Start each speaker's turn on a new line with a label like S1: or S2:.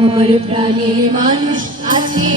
S1: আমার প্রাণের মানুষ আছে।